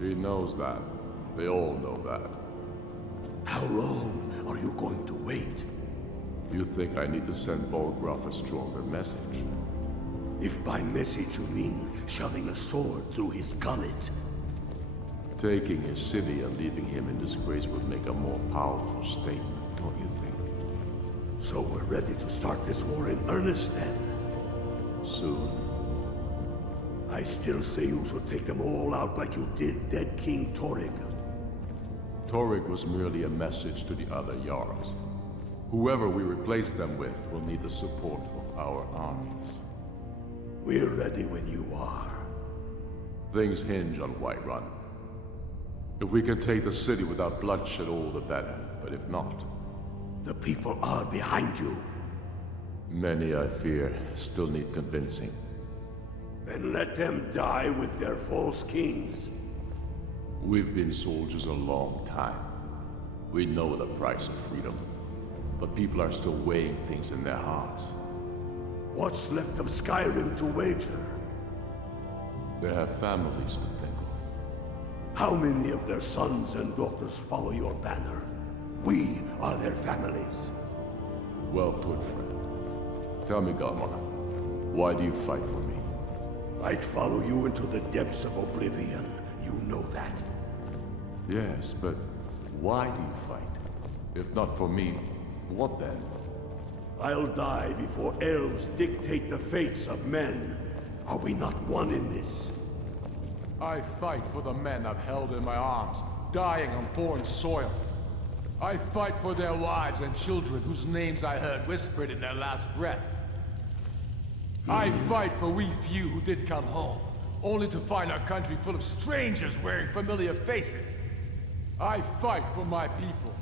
He knows that. They all know that. How long are you going to wait? You think I need to send Bolgraf a stronger message? If by message you mean shoving a sword through his gullet. Taking his city and leaving him in disgrace would make a more powerful statement, don't you think? So we're ready to start this war in earnest then? Soon. I still say you should take them all out like you did dead King Torrig. Torrig was merely a message to the other Jarls. Whoever we replace them with will need the support of our armies. We're ready when you are. Things hinge on Whiterun. If we can take the city without bloodshed, all the better. But if not... The people are behind you. Many, I fear, still need convincing. Then let them die with their false kings. We've been soldiers a long time. We know the price of freedom. But people are still weighing things in their hearts. What's left of Skyrim to wager? They have families to think of. How many of their sons and daughters follow your banner? We are their families. Well put, friend. Tell me, Galmar, why do you fight for me? I'd follow you into the depths of oblivion. You know that. Yes, but why do you fight? If not for me, what then? I'll die before elves dictate the fates of men. Are we not one in this? I fight for the men I've held in my arms, dying on foreign soil. I fight for their wives and children whose names I heard whispered in their last breath. I fight for we few who did come home, only to find our country full of strangers wearing familiar faces. I fight for my people,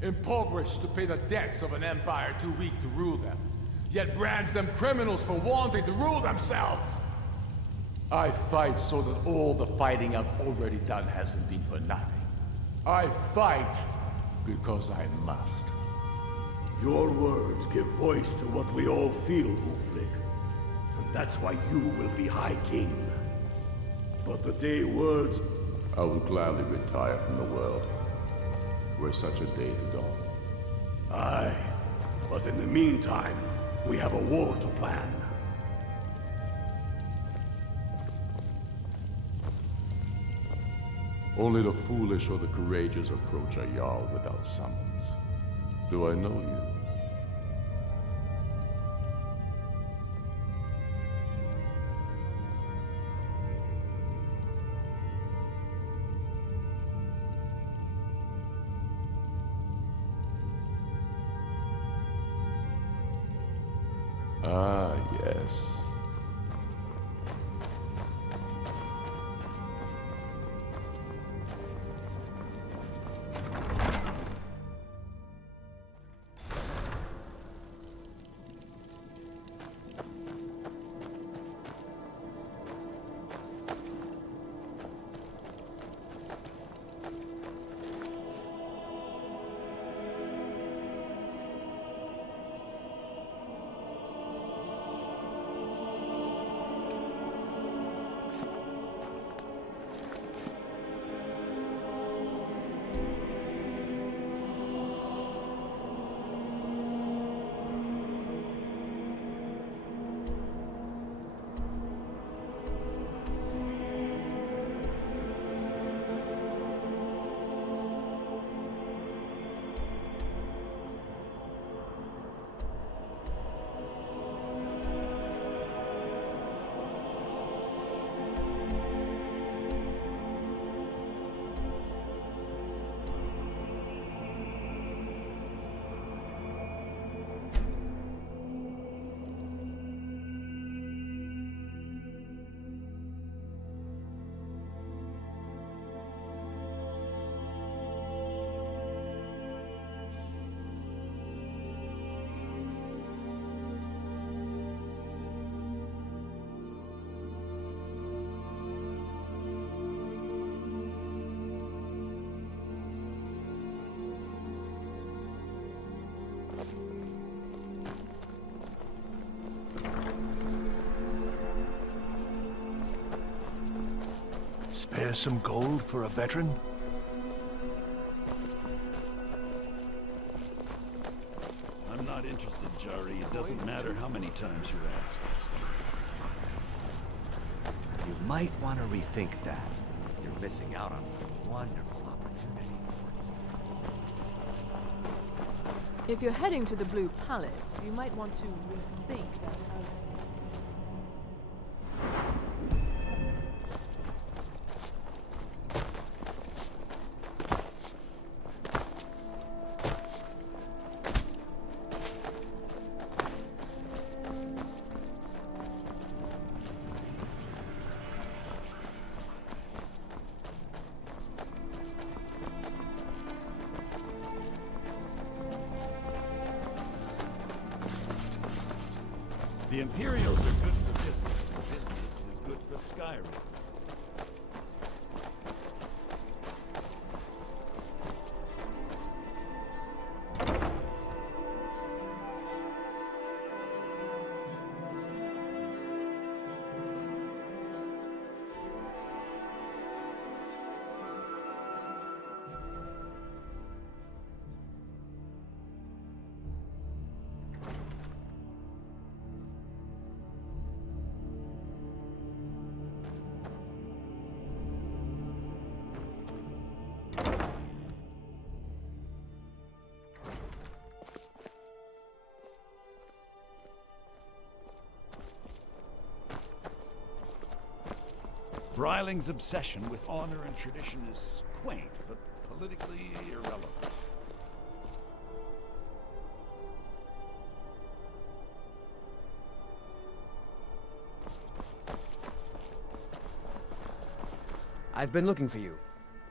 impoverished to pay the debts of an empire too weak to rule them, yet brands them criminals for wanting to rule themselves. I fight so that all the fighting I've already done hasn't been for nothing. I fight because I must. Your words give voice to what we all feel, Ulfric. And that's why you will be High King. But the day words... I would gladly retire from the world, were such a day to dawn. Aye, but in the meantime, we have a war to plan. Only the foolish or the courageous approach a Jarl without summons. Do I know you? Ah, yes. Spare some gold for a veteran? I'm not interested, Jari. It doesn't matter how many times you ask. You might want to rethink that. You're missing out on some wonderful opportunities. If you're heading to the Blue Palace, you might want to rethink that outfit. The Imperials are good for business, and business is good for Skyrim. Bryling's obsession with honor and tradition is quaint, but politically irrelevant. I've been looking for you.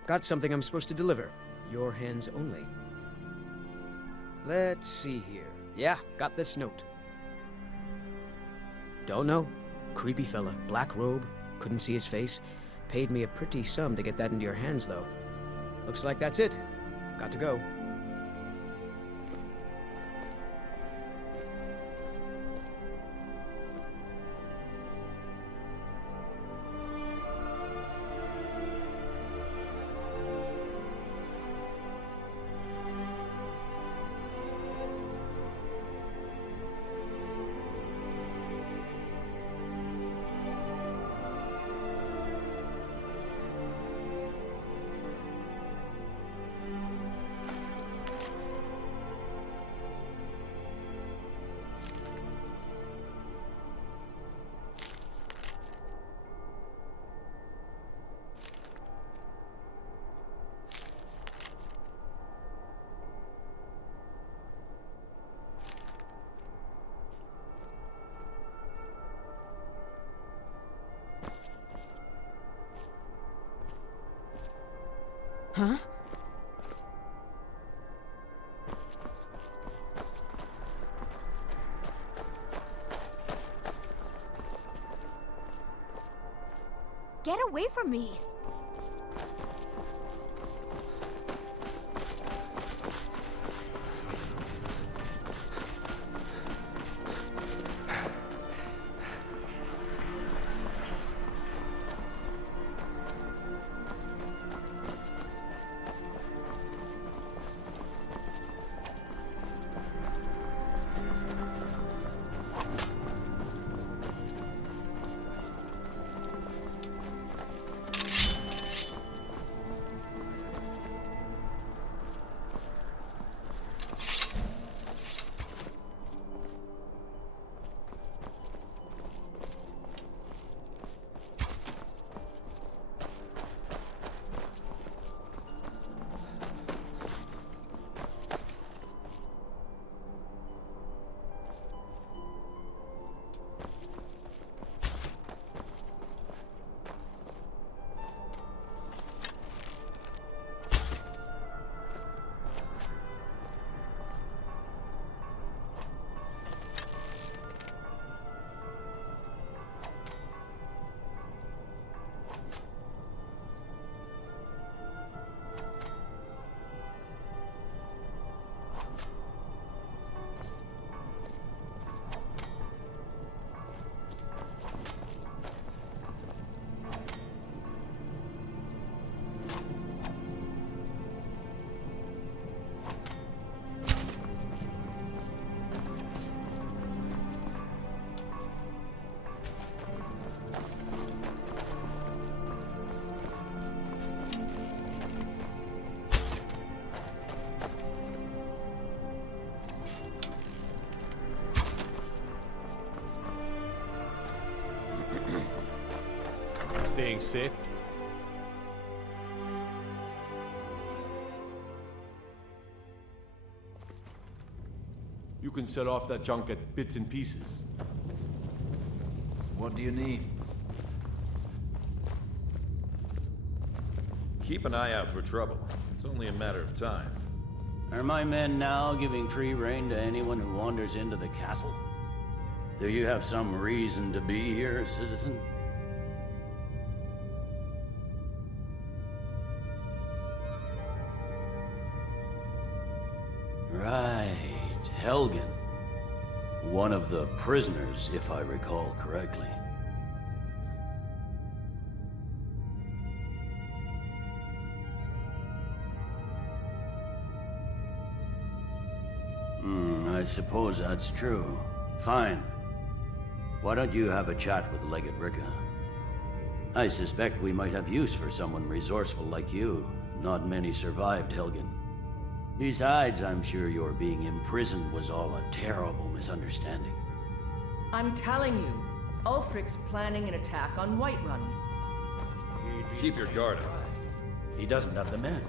Got something I'm supposed to deliver. Your hands only. Let's see here. Yeah, got this note. Don't know. Creepy fella, black robe. Couldn't see his face. Paid me a pretty sum to get that into your hands, though. Looks like that's it. Got to go. Huh? Get away from me! staying safe? You can set off that junk at bits and pieces. What do you need? Keep an eye out for trouble. It's only a matter of time. Are my men now giving free rein to anyone who wanders into the castle? Do you have some reason to be here, citizen? Right, Helgen. One of the prisoners, if I recall correctly. I suppose that's true. Fine. Why don't you have a chat with Legate Ricka? I suspect we might have use for someone resourceful like you. Not many survived Helgen. Besides, I'm sure your being imprisoned was all a terrible misunderstanding. I'm telling you, Ulfric's planning an attack on Whiterun. Keep your guard up. He doesn't have the men.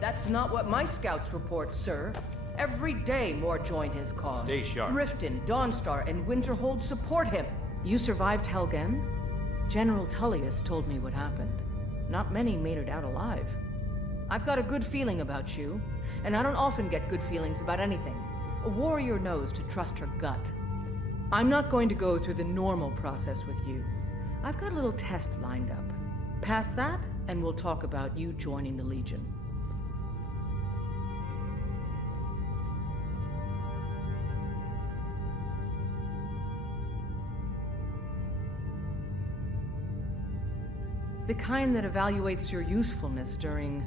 That's not what my scouts report, sir. Every day more join his cause. Stay sharp. Riften, Dawnstar, and Winterhold support him. You survived Helgen? General Tullius told me what happened. Not many made it out alive. I've got a good feeling about you, and I don't often get good feelings about anything. A warrior knows to trust her gut. I'm not going to go through the normal process with you. I've got a little test lined up. Pass that, and we'll talk about you joining the Legion. The kind that evaluates your usefulness during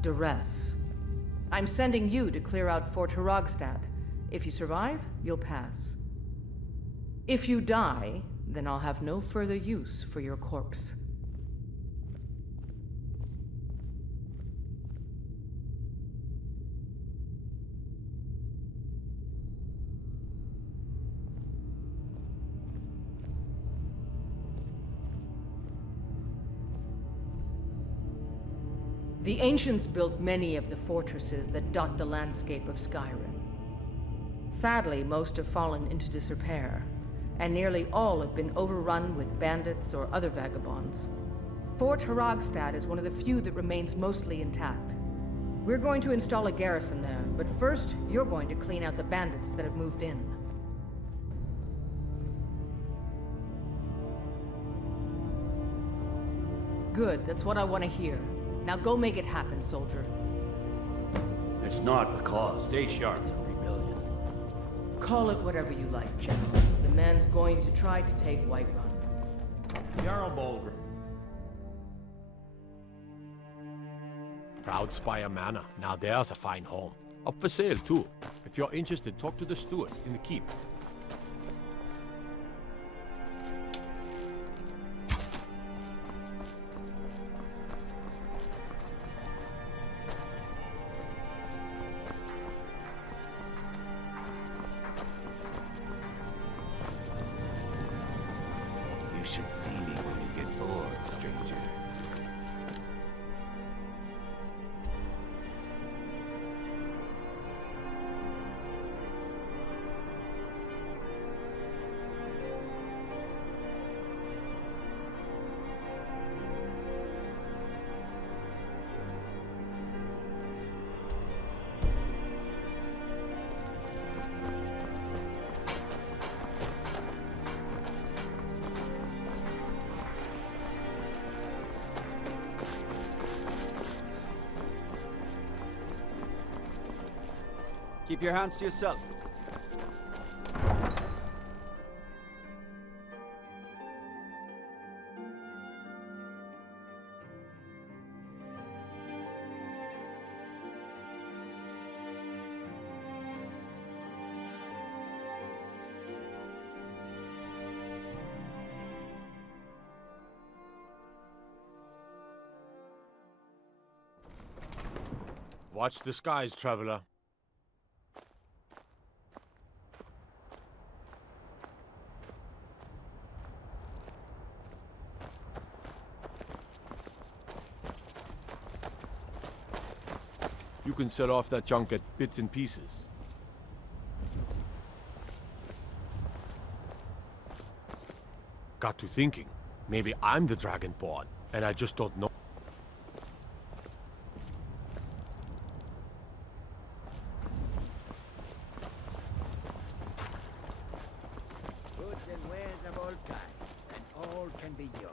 duress. I'm sending you to clear out Fort Hrogstad. If you survive, you'll pass. If you die, then I'll have no further use for your corpse. The ancients built many of the fortresses that dot the landscape of Skyrim. Sadly, most have fallen into disrepair, and nearly all have been overrun with bandits or other vagabonds. Fort Hrogstad is one of the few that remains mostly intact. We're going to install a garrison there, but first, you're going to clean out the bandits that have moved in. Good, that's what I want to hear. Now go make it happen, soldier. It's not a cause. Stay sharp. It's a rebellion. Call it whatever you like, General. The man's going to try to take Whiterun. Jarl Bolgrim. Proud Spire Manor. Now there's a fine home. Up for sale, too. If you're interested, talk to the steward in the keep. You should see me when you get bored, stranger. Keep your hands to yourself. Watch the skies, traveler. You can set off that junk at bits and pieces. Got to thinking. Maybe I'm the Dragonborn, and I just don't know. Goods and wares of all kinds, and all can be yours.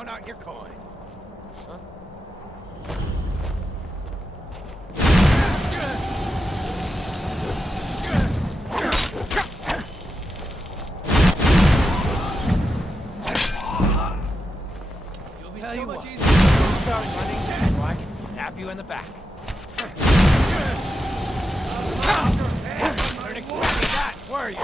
Count out your coin. Huh? Tell you what, start running, or I can stab you in the back. Learn exactly that, were you?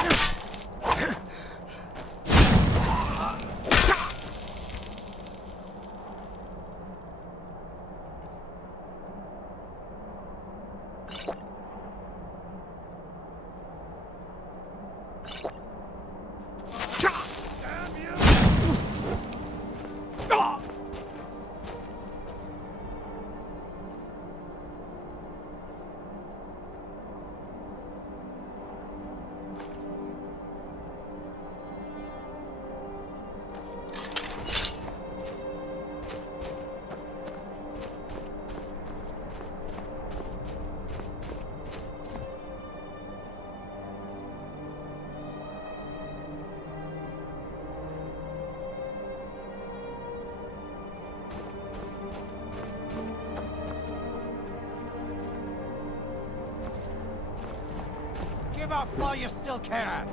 Give up while you still can!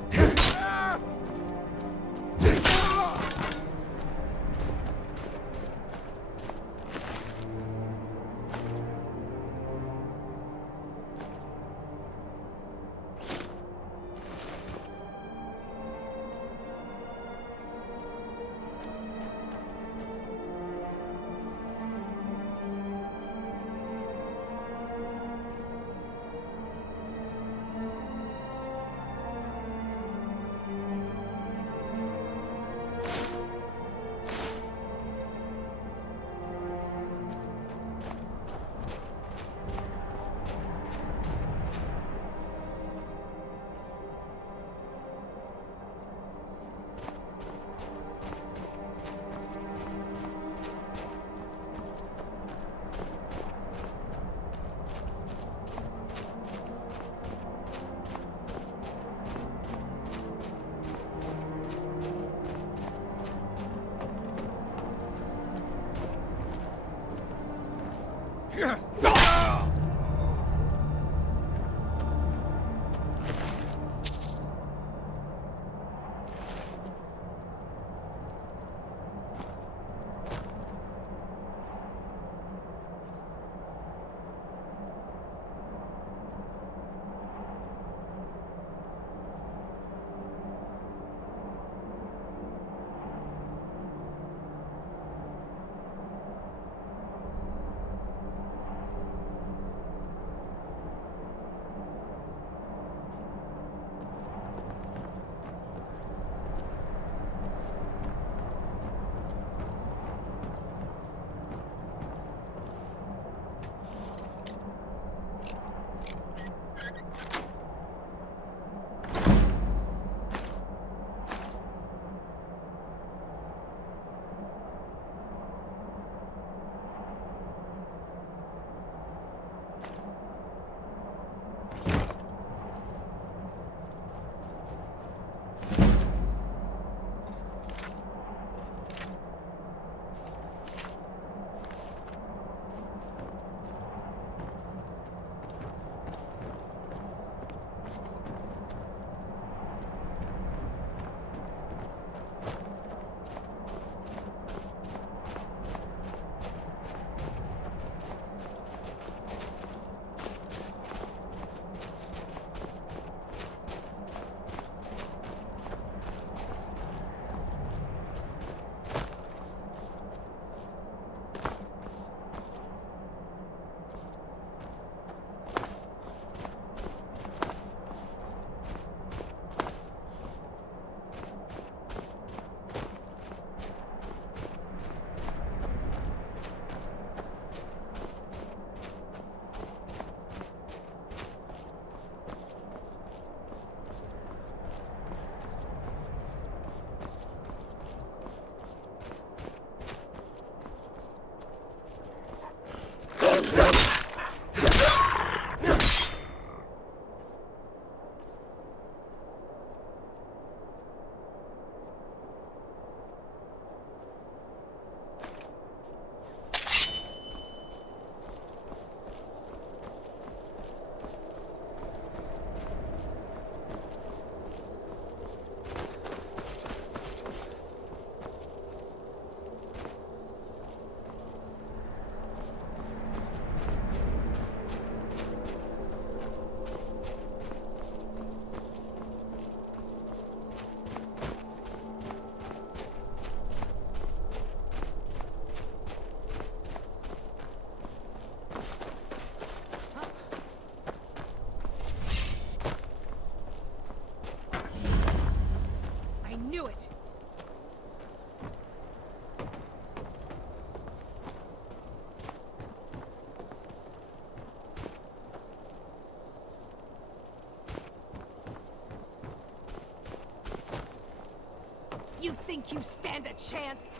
think you stand a chance?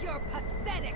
You're pathetic!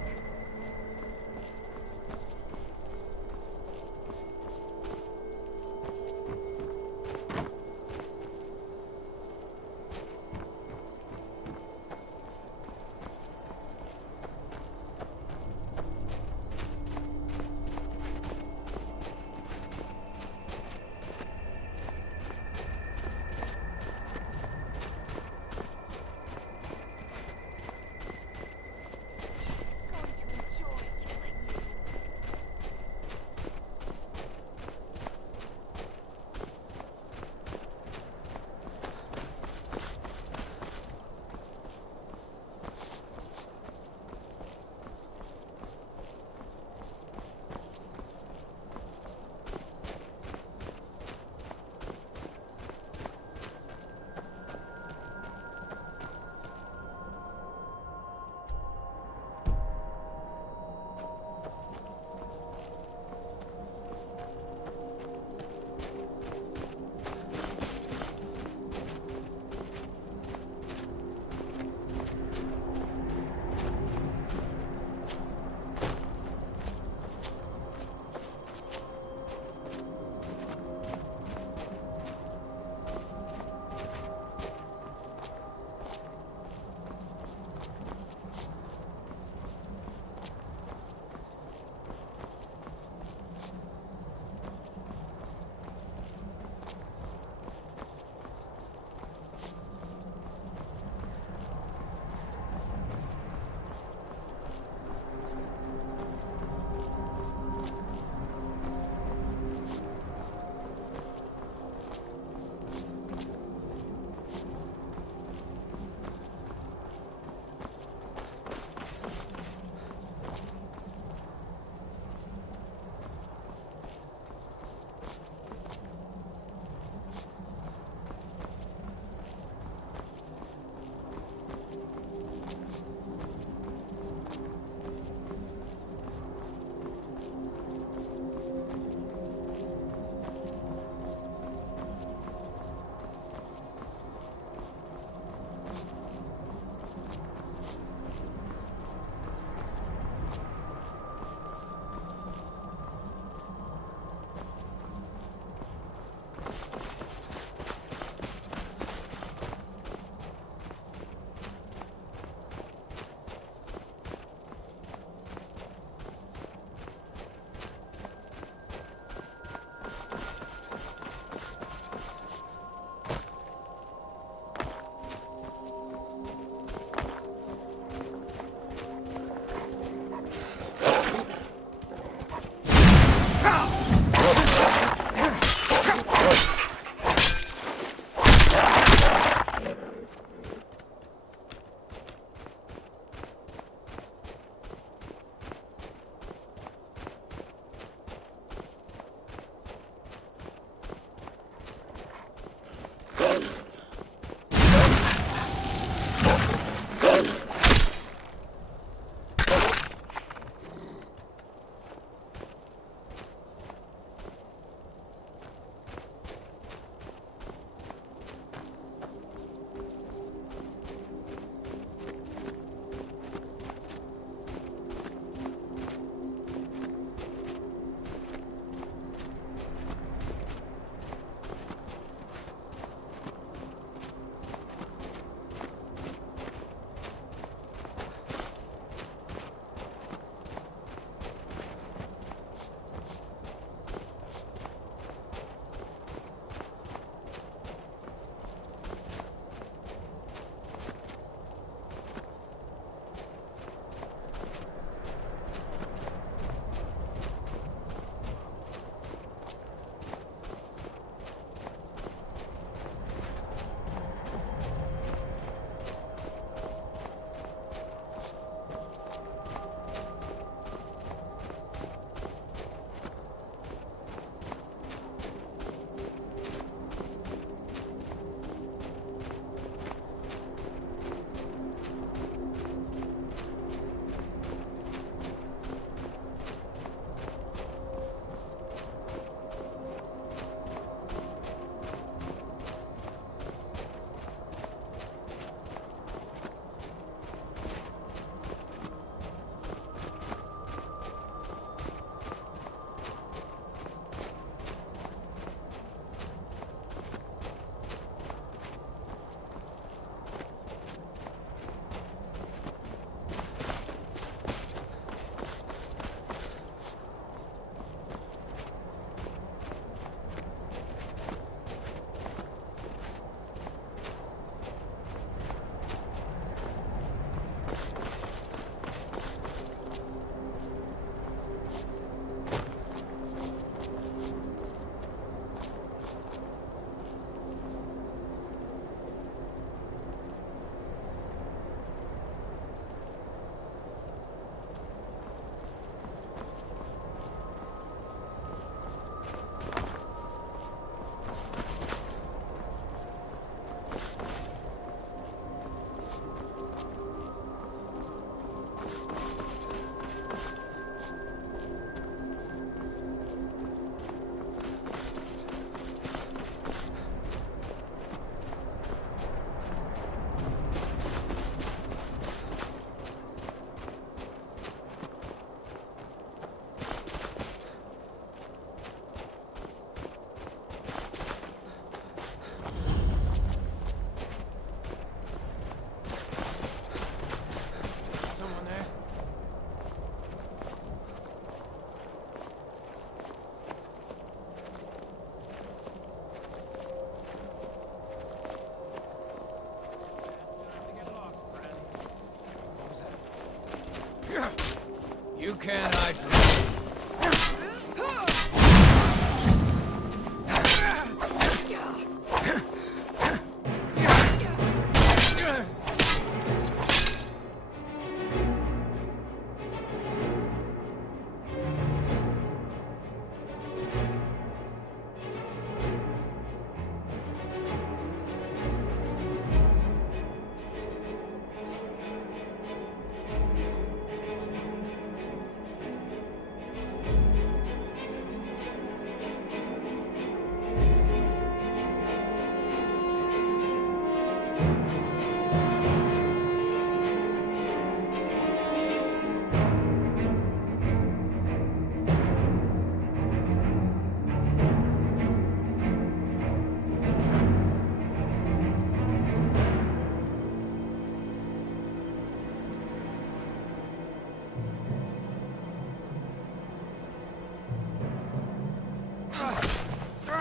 can't hide from me.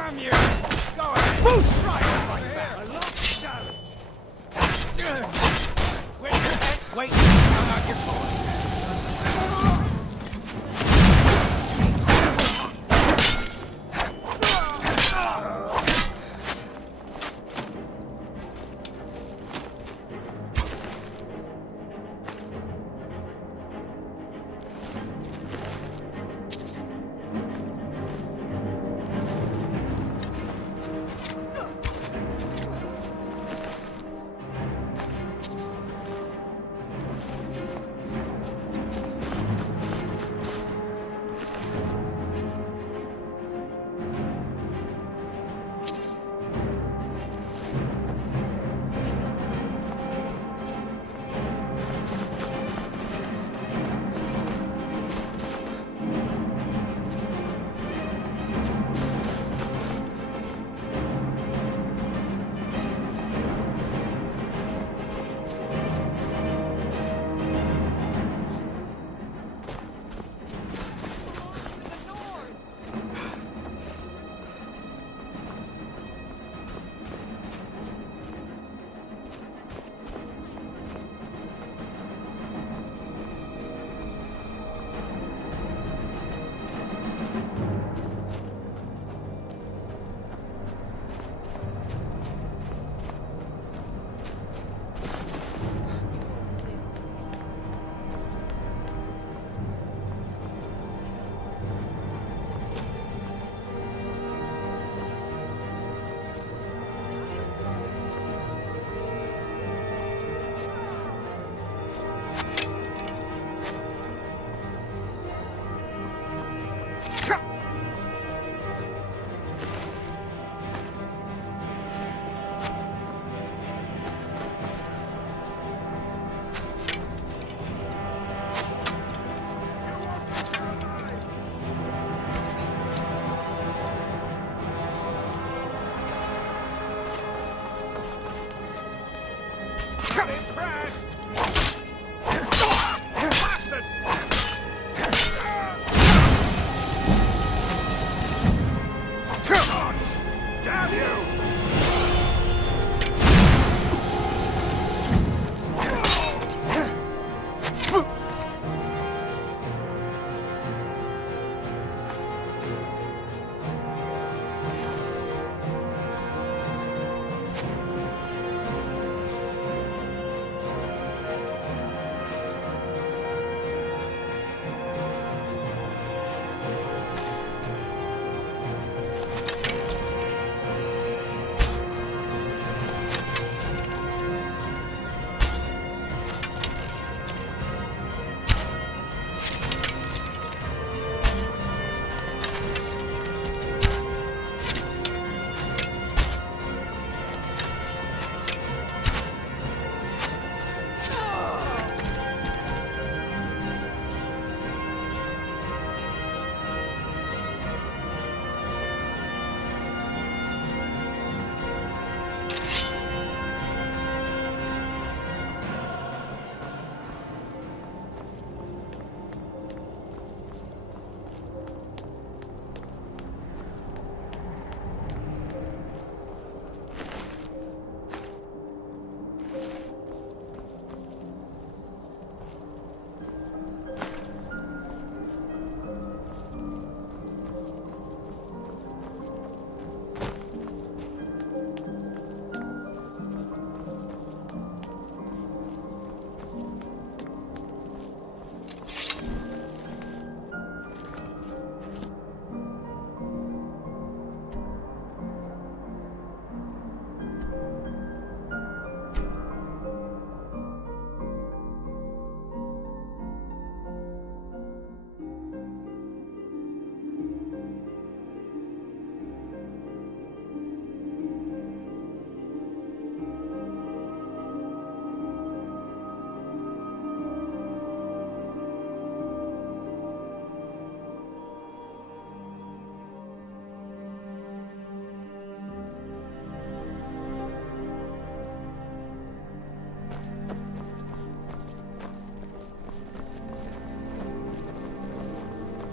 Damn you! Go ahead! Boost! Right like that! I love the challenge! Wait! I'm not your boy!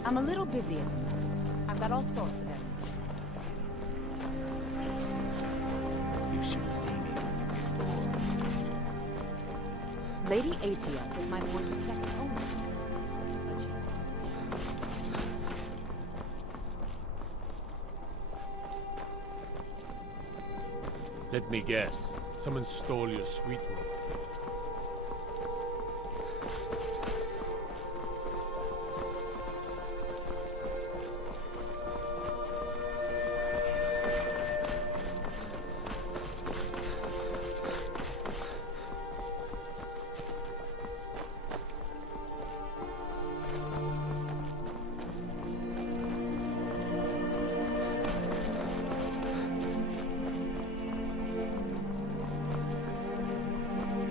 I'm a little busy at the moment. I've got all sorts of errands. You should see me when you get bored. Lady Atia says my voice is second only to hers, but she's selfish. Let me guess. Someone stole your sweet roll.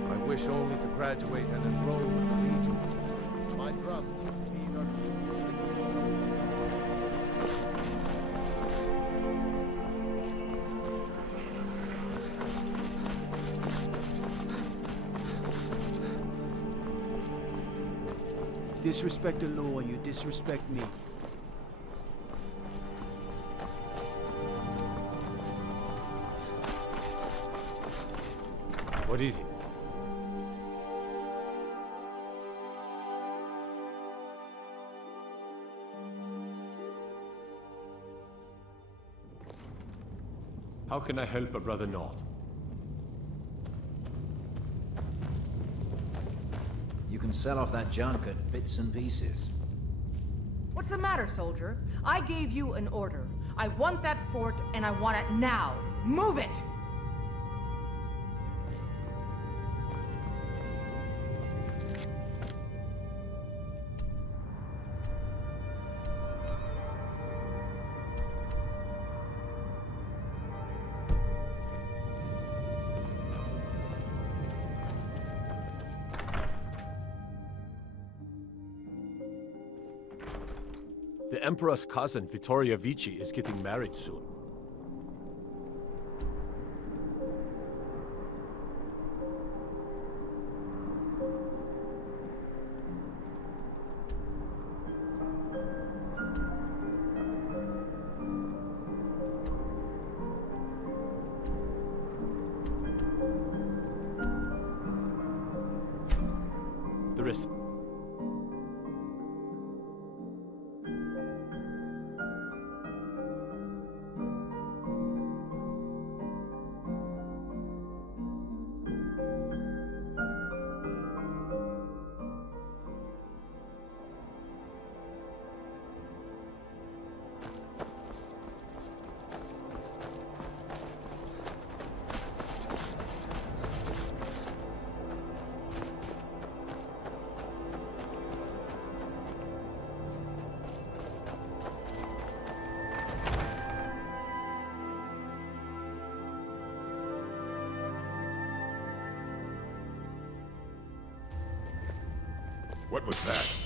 I wish only to graduate and enroll with the Legion. My drums would feed our troops with Disrespect the law, you disrespect me. What is it? How can I help a brother Nord? You can sell off that junk at bits and pieces. What's the matter, soldier? I gave you an order. I want that fort, and I want it now. Move it! The Emperor's cousin, Vittoria Vici, is getting married soon. There is... What was that?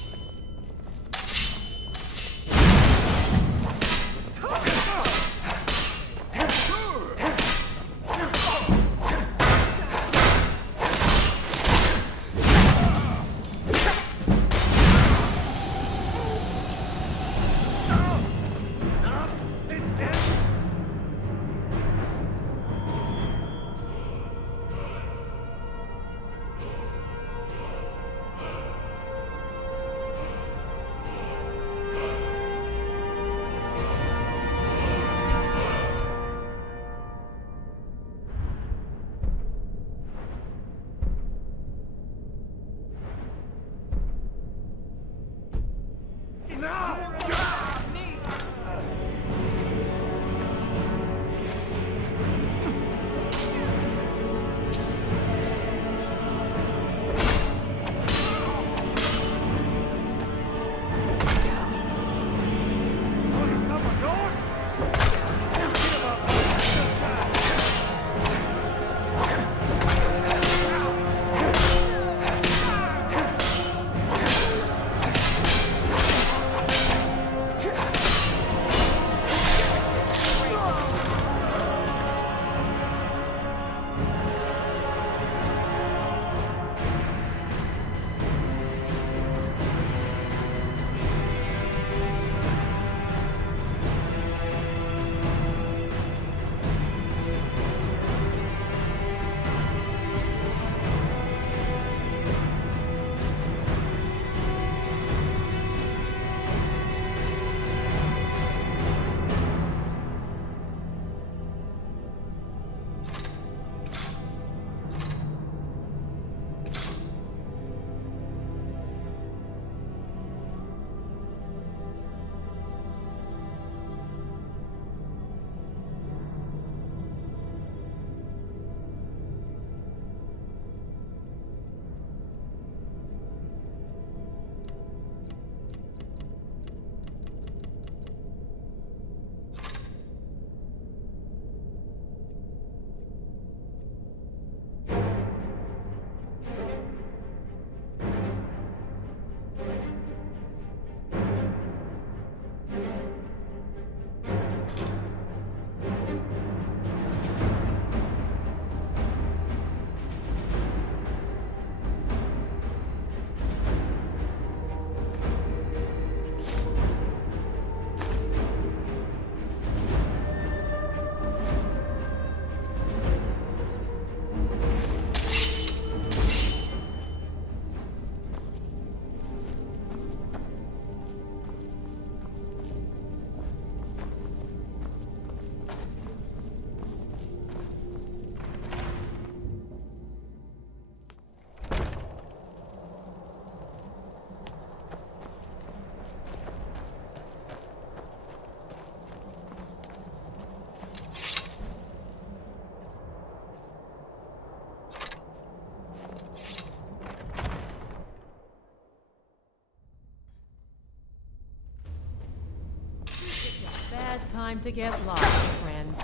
time to get lost, friend.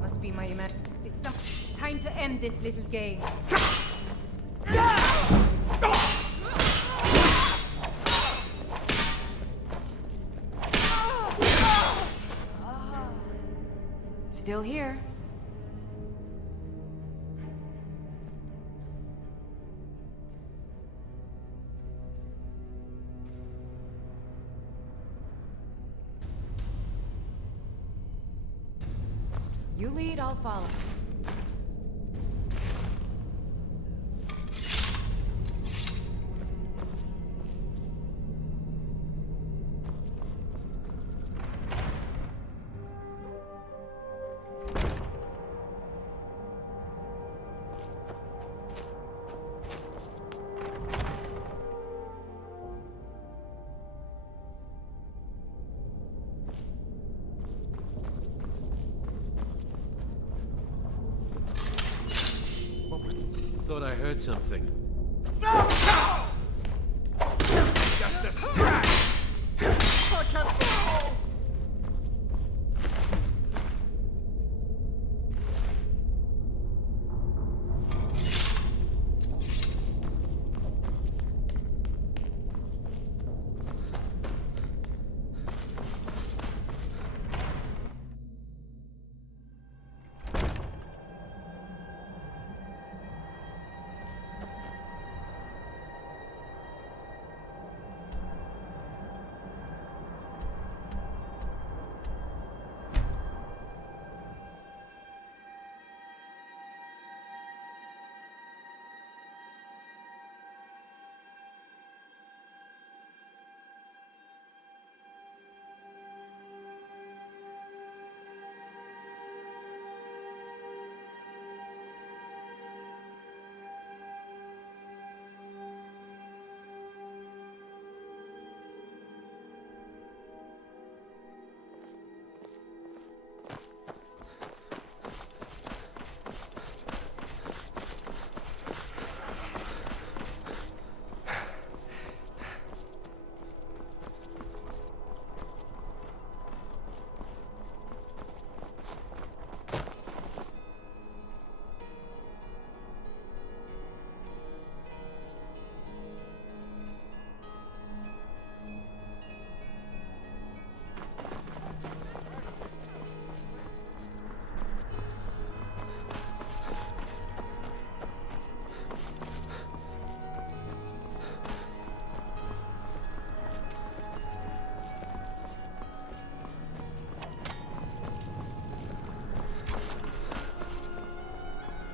Must be my imagination. It's some time to end this little game. Still here. You lead, I'll follow. Thought I heard something. Just a scratch! I can't go!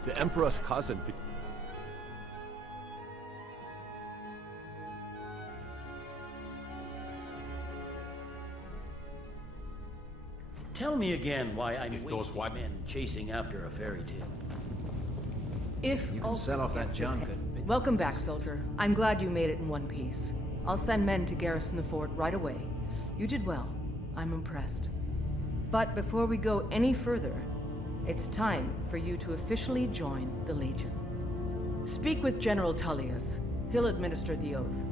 The Emperor's cousin. Tell me again why I'm wasting men chasing after a fairy tale. If You can sell off that junk. Welcome back, soldier. I'm glad you made it in one piece. I'll send men to garrison the fort right away. You did well. I'm impressed. But before we go any further, it's time for you to officially join the Legion. Speak with General Tullius. He'll administer the oath.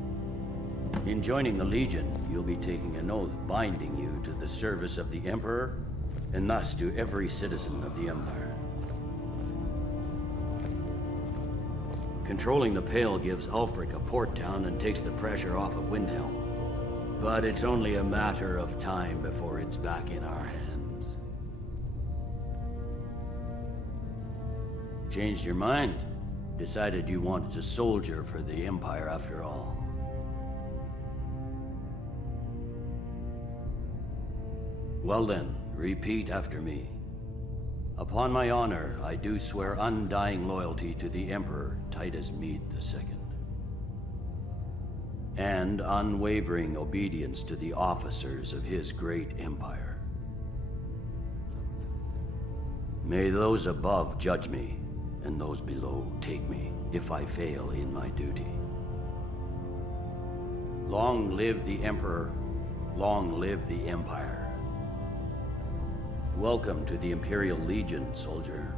In joining the Legion, you'll be taking an oath binding you to the service of the Emperor, and thus to every citizen of the Empire. Controlling the Pale gives Ulfric a port town and takes the pressure off of Windhelm. But it's only a matter of time before it's back in our hands. Changed your mind? Decided you wanted to soldier for the Empire after all. Well then, repeat after me. Upon my honor, I do swear undying loyalty to the Emperor Titus Mede II. And unwavering obedience to the officers of his great empire. May those above judge me, and those below take me, if I fail in my duty. Long live the Emperor. Long live the Empire. Welcome to the Imperial Legion, soldier.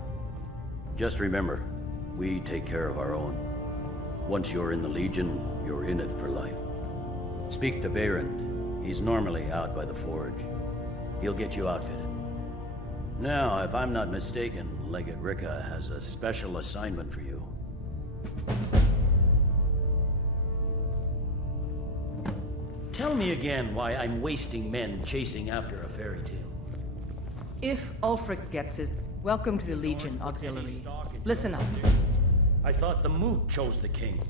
Just remember, we take care of our own. Once you're in the Legion, you're in it for life. Speak to Behrend. He's normally out by the forge. He'll get you outfitted. Now, if I'm not mistaken, Legate Ricca has a special assignment for you. Tell me again why I'm wasting men chasing after a fairy tale. If Ulfric gets his... Welcome to the Legion, Auxiliary. Listen up. I thought the Moot chose the king.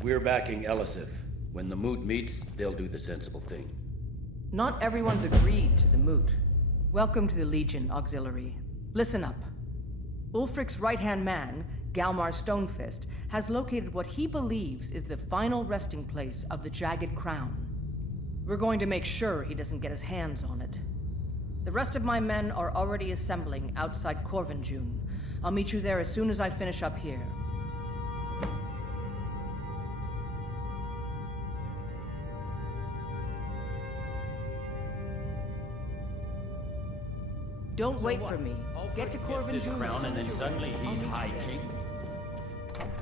We're backing Elisif. When the Moot meets, they'll do the sensible thing. Not everyone's agreed to the moot. Welcome to the Legion, Auxiliary. Listen up. Ulfric's right-hand man, Galmar Stonefist, has located what he believes is the final resting place of the Jagged Crown. We're going to make sure he doesn't get his hands on it. The rest of my men are already assembling outside Corvinjune. I'll meet you there as soon as I finish up here. Don't wait for me. Get to Corvinjune crown and then suddenly he's High King.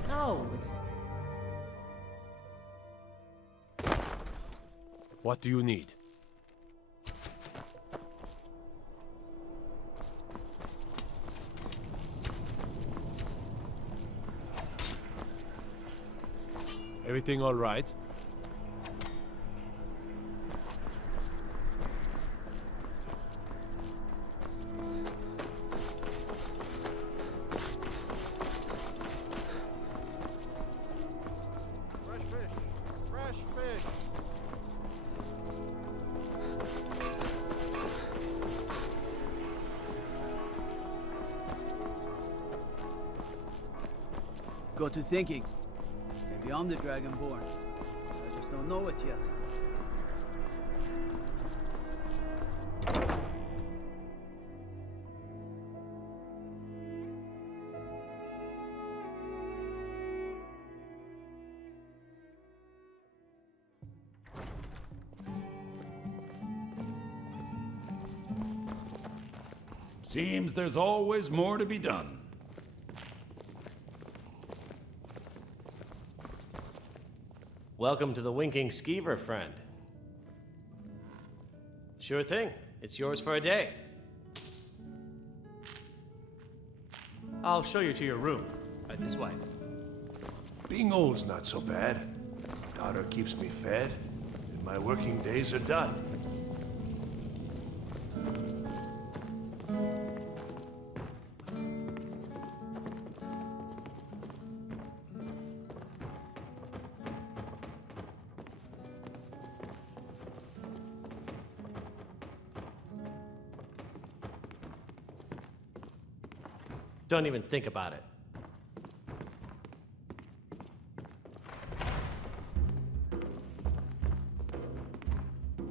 No, it's... What do you need? Everything all right? Fresh fish. Fresh fish. Got to thinking. Maybe I'm the Dragonborn. I just don't know it yet. Seems there's always more to be done. Welcome to the Winking Skeever, friend. Sure thing. It's yours for a day. I'll show you to your room. Right this way. Being old's not so bad. Daughter keeps me fed, and my working days are done. Don't even think about it.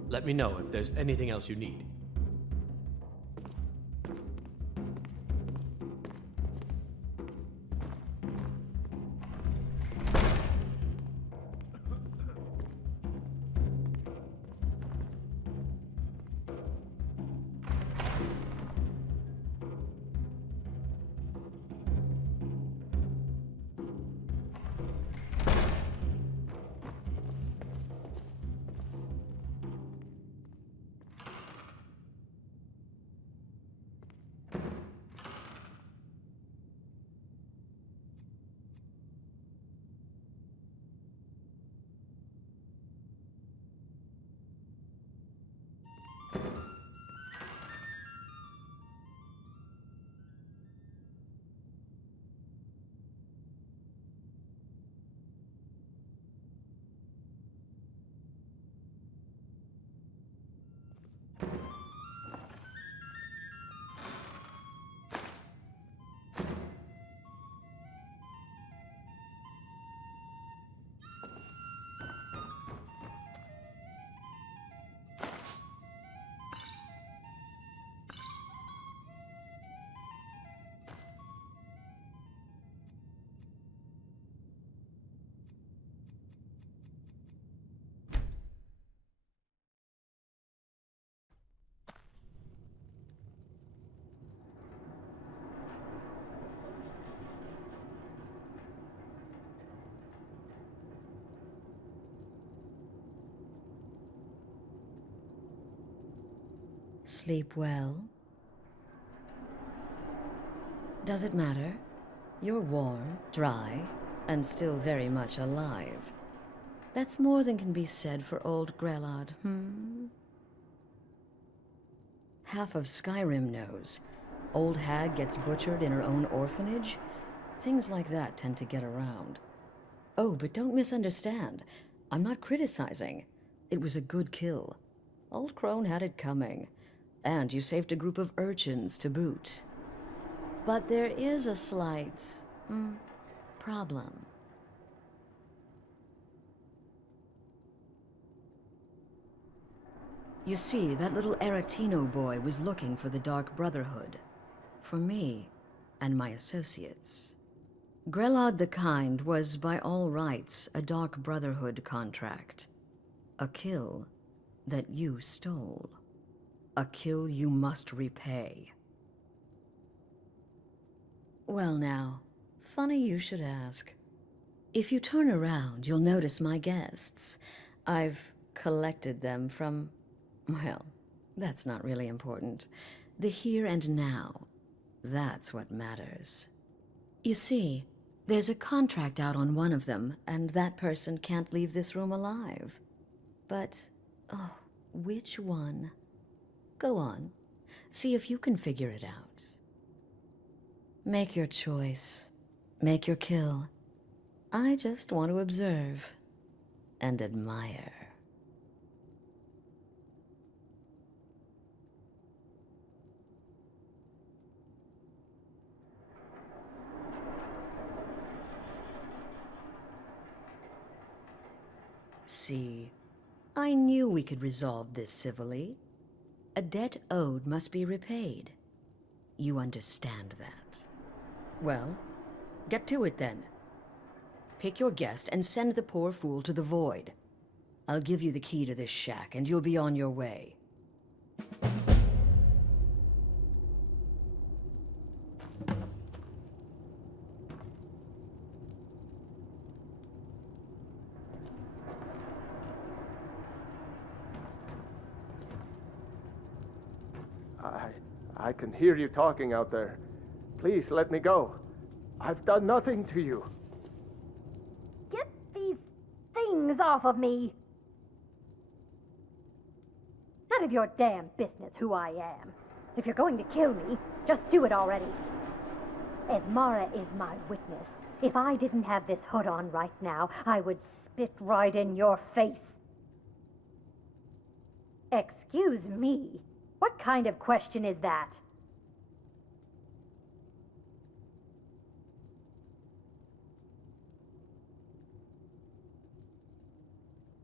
Let me know if there's anything else you need. Sleep well? Does it matter? You're warm, dry, and still very much alive. That's more than can be said for old Grelod, Half of Skyrim knows. Old hag gets butchered in her own orphanage. Things like that tend to get around. Oh, but don't misunderstand. I'm not criticizing. It was a good kill. Old Crone had it coming. And you saved a group of urchins to boot. But there is a slight, problem. You see, that little Aretino boy was looking for the Dark Brotherhood. For me and my associates. Grelod the Kind was, by all rights, a Dark Brotherhood contract. A kill that you stole. A kill you must repay. Well now, funny you should ask. If you turn around, you'll notice my guests. I've collected them from, well, that's not really important. The here and now, that's what matters. You see, there's a contract out on one of them, and that person can't leave this room alive. But, oh, which one? Go on, see if you can figure it out. Make your choice. Make your kill. I just want to observe and admire. See, I knew we could resolve this civilly. A debt owed must be repaid. You understand that. Well, get to it then. Pick your guest and send the poor fool to the void. I'll give you the key to this shack and you'll be on your way. I can hear you talking out there. Please let me go. I've done nothing to you. Get these things off of me! None of your damn business who I am. If you're going to kill me, just do it already. Esmara is my witness. If I didn't have this hood on right now, I would spit right in your face. Excuse me? What kind of question is that?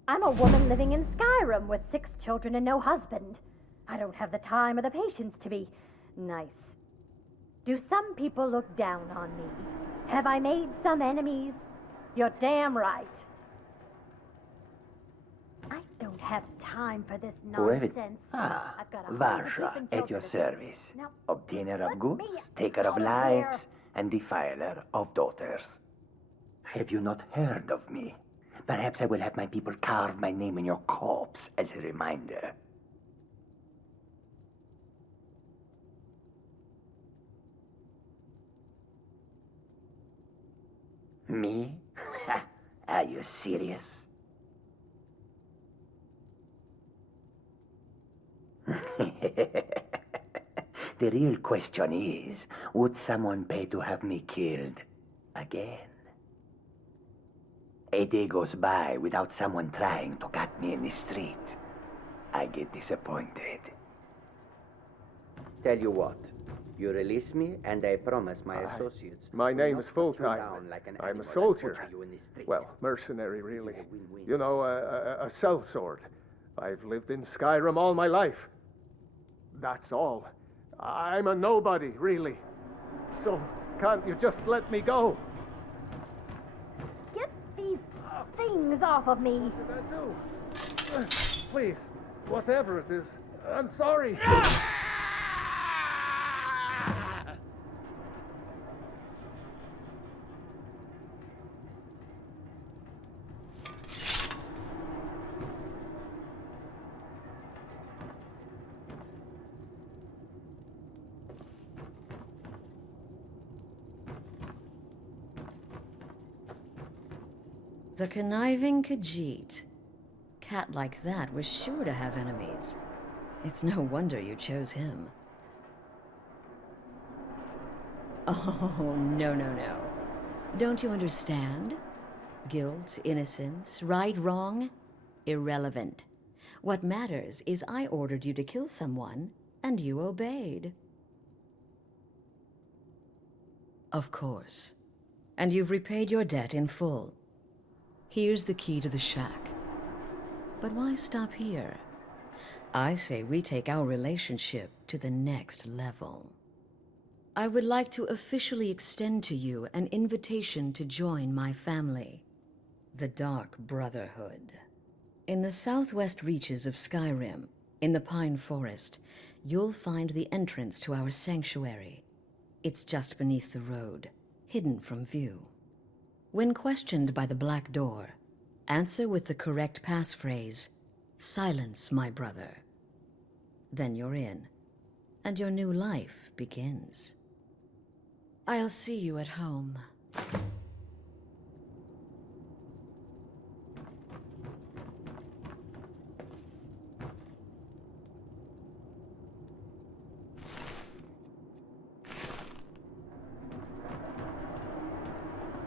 I'm a woman living in Skyrim with 6 children and no husband. I don't have the time or the patience to be nice. Do some people look down on me? Have I made some enemies? You're damn right. I don't have time for this nonsense. I've got Varsha at your service. Obtainer of goods, taker of lives, and defiler of daughters. Have you not heard of me? Perhaps I will have my people carve my name in your corpse as a reminder. Me? Are you serious? The real question is, would someone pay to have me killed again? A day goes by without someone trying to cut me in the street. I get disappointed. Tell you what, you release me and I promise my associates... My name is full-time. Like I'm a soldier. Well, mercenary, really. You know, a sellsword. I've lived in Skyrim all my life. That's all. I'm a nobody, really. So, can't you just let me go? Get these things off of me! What did I do? Please, whatever it is, I'm sorry. The conniving Khajiit. Cat like that was sure to have enemies. It's no wonder you chose him. Oh, no, no, no. Don't you understand? Guilt, innocence, right, wrong, irrelevant. What matters is I ordered you to kill someone, and you obeyed. Of course. And you've repaid your debt in full. Here's the key to the shack. But why stop here? I say we take our relationship to the next level. I would like to officially extend to you an invitation to join my family, the Dark Brotherhood. In the southwest reaches of Skyrim, in the Pine Forest, you'll find the entrance to our sanctuary. It's just beneath the road, hidden from view. When questioned by the Black Door, answer with the correct passphrase, "Silence, my brother." Then you're in, and your new life begins. I'll see you at home.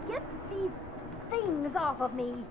Get these things off of me!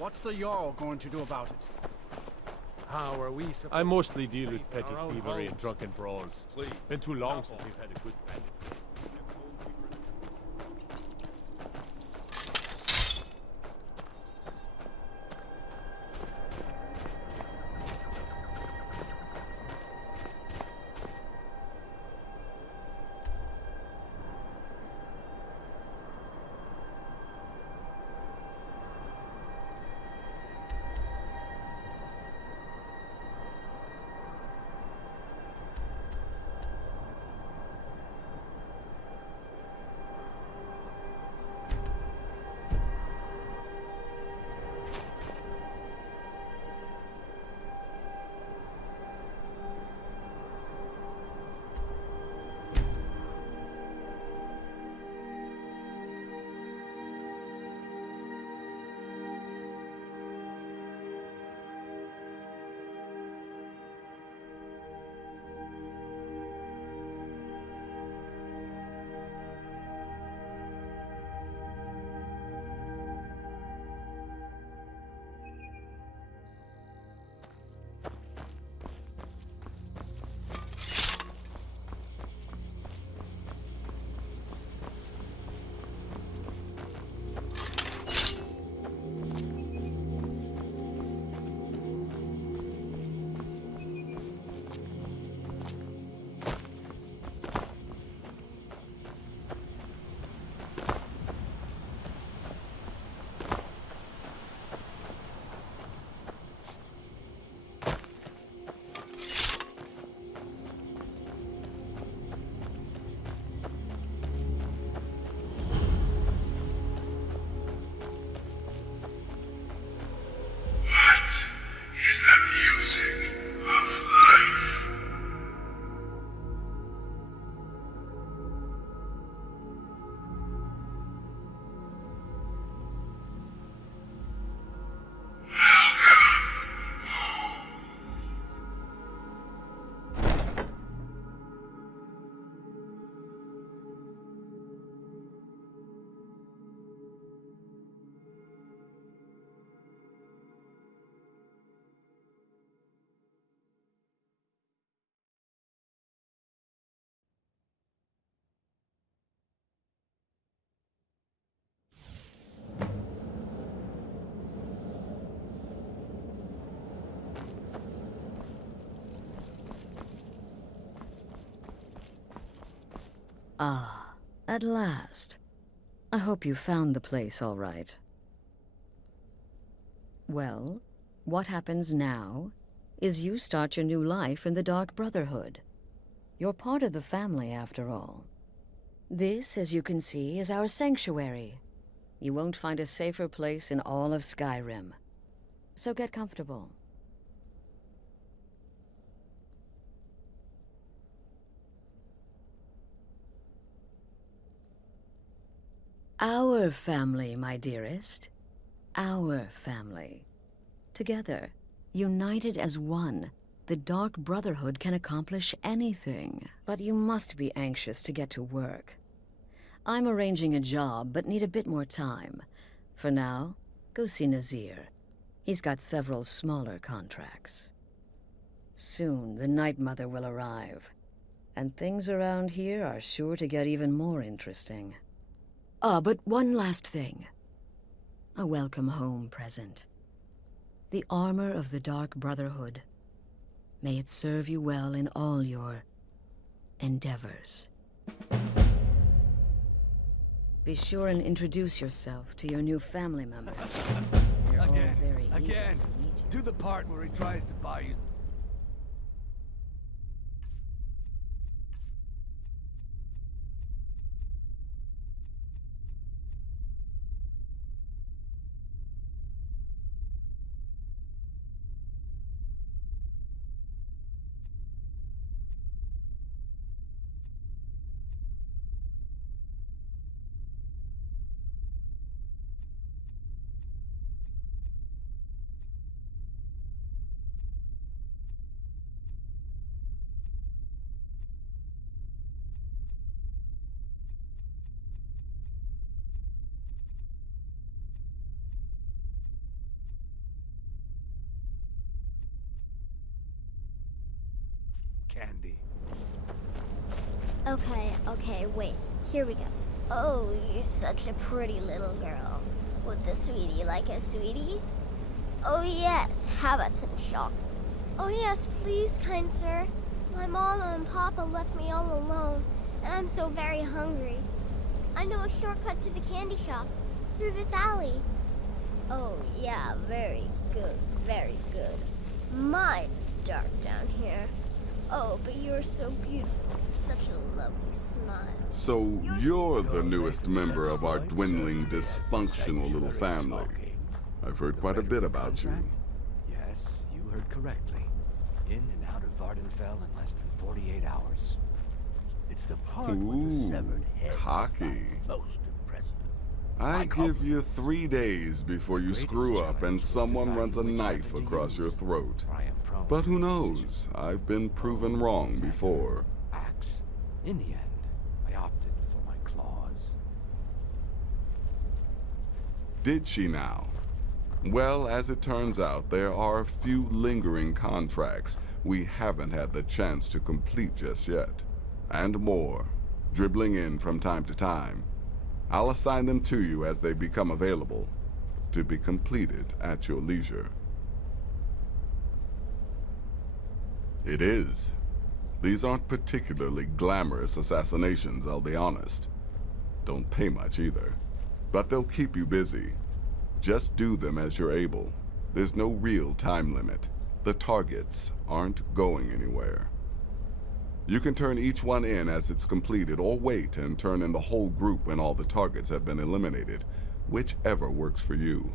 What's the Jarl going to do about it? How are we supposed I mostly deal with to petty our own thievery and homes? drunken brawls. Please. Been too long since we've had a good bandit. Ah, at last. I hope you found the place all right. Well, what happens now is you start your new life in the Dark Brotherhood. You're part of the family, after all. This, as you can see, is our sanctuary. You won't find a safer place in all of Skyrim. So get comfortable. Our family, my dearest. Our family. Together, united as one, the Dark Brotherhood can accomplish anything. But you must be anxious to get to work. I'm arranging a job, but need a bit more time. For now, go see Nazir. He's got several smaller contracts. Soon, the Night Mother will arrive. And things around here are sure to get even more interesting. Ah, but one last thing. A welcome home present. The armor of the Dark Brotherhood. May it serve you well in all your endeavors. Be sure and introduce yourself to your new family members. They're all very eager Again. to meet you. Do the part where he tries to buy you. candy. Okay, wait. Here we go. Oh, you're such a pretty little girl. Would the sweetie like a sweetie? Oh yes, how about some chocolate? Oh yes, please, kind sir. My mama and papa left me all alone, and I'm so very hungry. I know a shortcut to the candy shop, through this alley. Oh yeah, very good, very good. Mine's dark down here. Oh, but you're so beautiful, such a lovely smile. So you're the newest member of our dwindling, dysfunctional little family. I've heard quite a bit about you. Yes, you heard correctly. In and out of Vardenfell in less than 48 hours. It's the part with the severed head. Cocky. Most impressive. I give you 3 days before you screw up and someone runs a knife across your throat. But who knows? I've been proven wrong before. Axe. In the end, I opted for my claws. Did she now? Well, as it turns out, there are a few lingering contracts we haven't had the chance to complete just yet. And more, dribbling in from time to time. I'll assign them to you as they become available, to be completed at your leisure. It is. These aren't particularly glamorous assassinations, I'll be honest. Don't pay much either. But they'll keep you busy. Just do them as you're able. There's no real time limit. The targets aren't going anywhere. You can turn each one in as it's completed, or wait and turn in the whole group when all the targets have been eliminated, whichever works for you.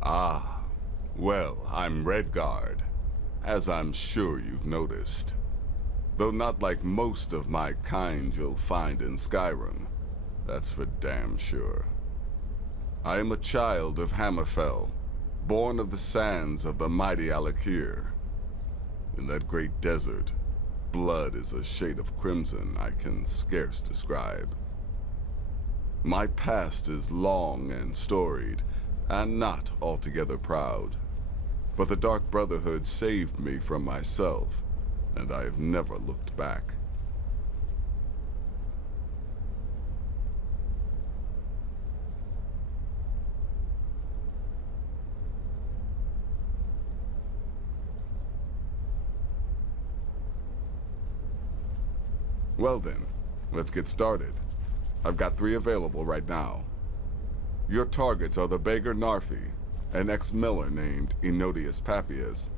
Ah, well, I'm Redguard, as I'm sure you've noticed. Though not like most of my kind you'll find in Skyrim, that's for damn sure. I am a child of Hammerfell, born of the sands of the mighty Alakir. In that great desert, blood is a shade of crimson I can scarce describe. My past is long and storied, and not altogether proud. But the Dark Brotherhood saved me from myself, and I have never looked back. Well then, let's get started. I've got 3 available right now. Your targets are the beggar Narfi, an ex-miller named Enodius Papias,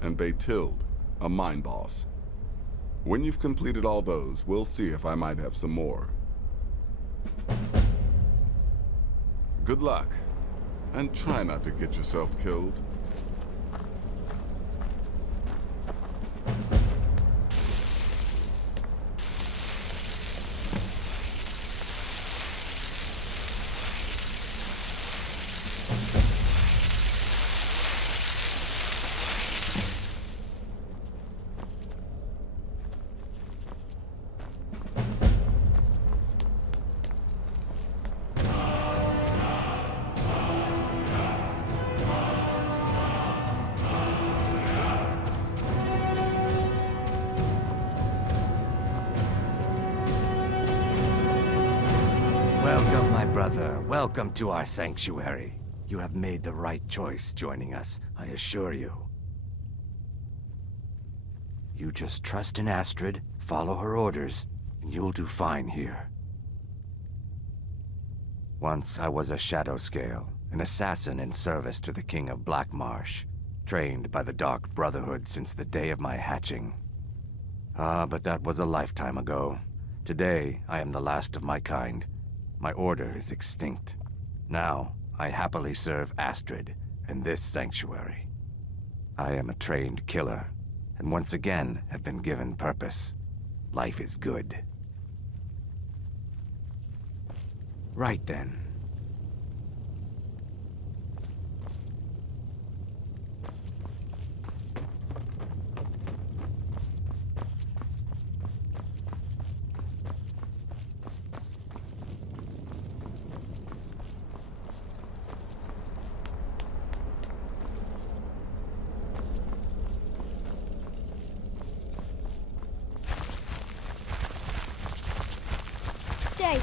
and Baytild, a mine boss. When you've completed all those, we'll see if I might have some more. Good luck, and try not to get yourself killed. Welcome, my brother. Welcome to our sanctuary. You have made the right choice joining us, I assure you. You just trust in Astrid, follow her orders, and you'll do fine here. Once I was a Shadowscale, an assassin in service to the King of Blackmarsh, trained by the Dark Brotherhood since the day of my hatching. Ah, but that was a lifetime ago. Today, I am the last of my kind. My order is extinct. Now, I happily serve Astrid and this sanctuary. I am a trained killer, and once again have been given purpose. Life is good. Right then.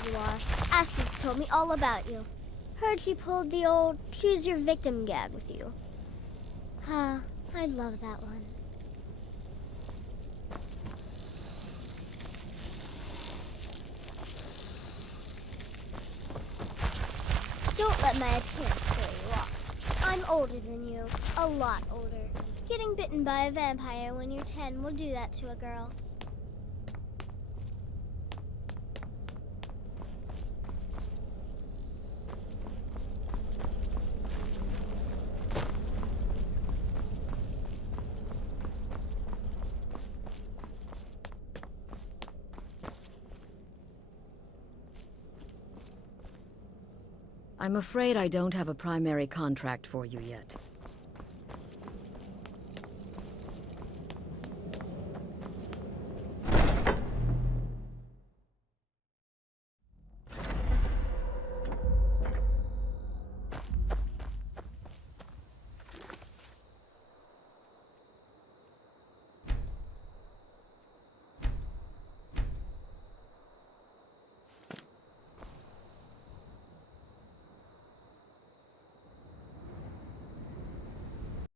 you are. Astrid's told me all about you. Heard you pulled the old choose your victim gag with you. Ah, I love that one. Don't let my appearance throw you off. I'm older than you, a lot older. Getting bitten by a vampire when you're 10 will do that to a girl. I'm afraid I don't have a primary contract for you yet.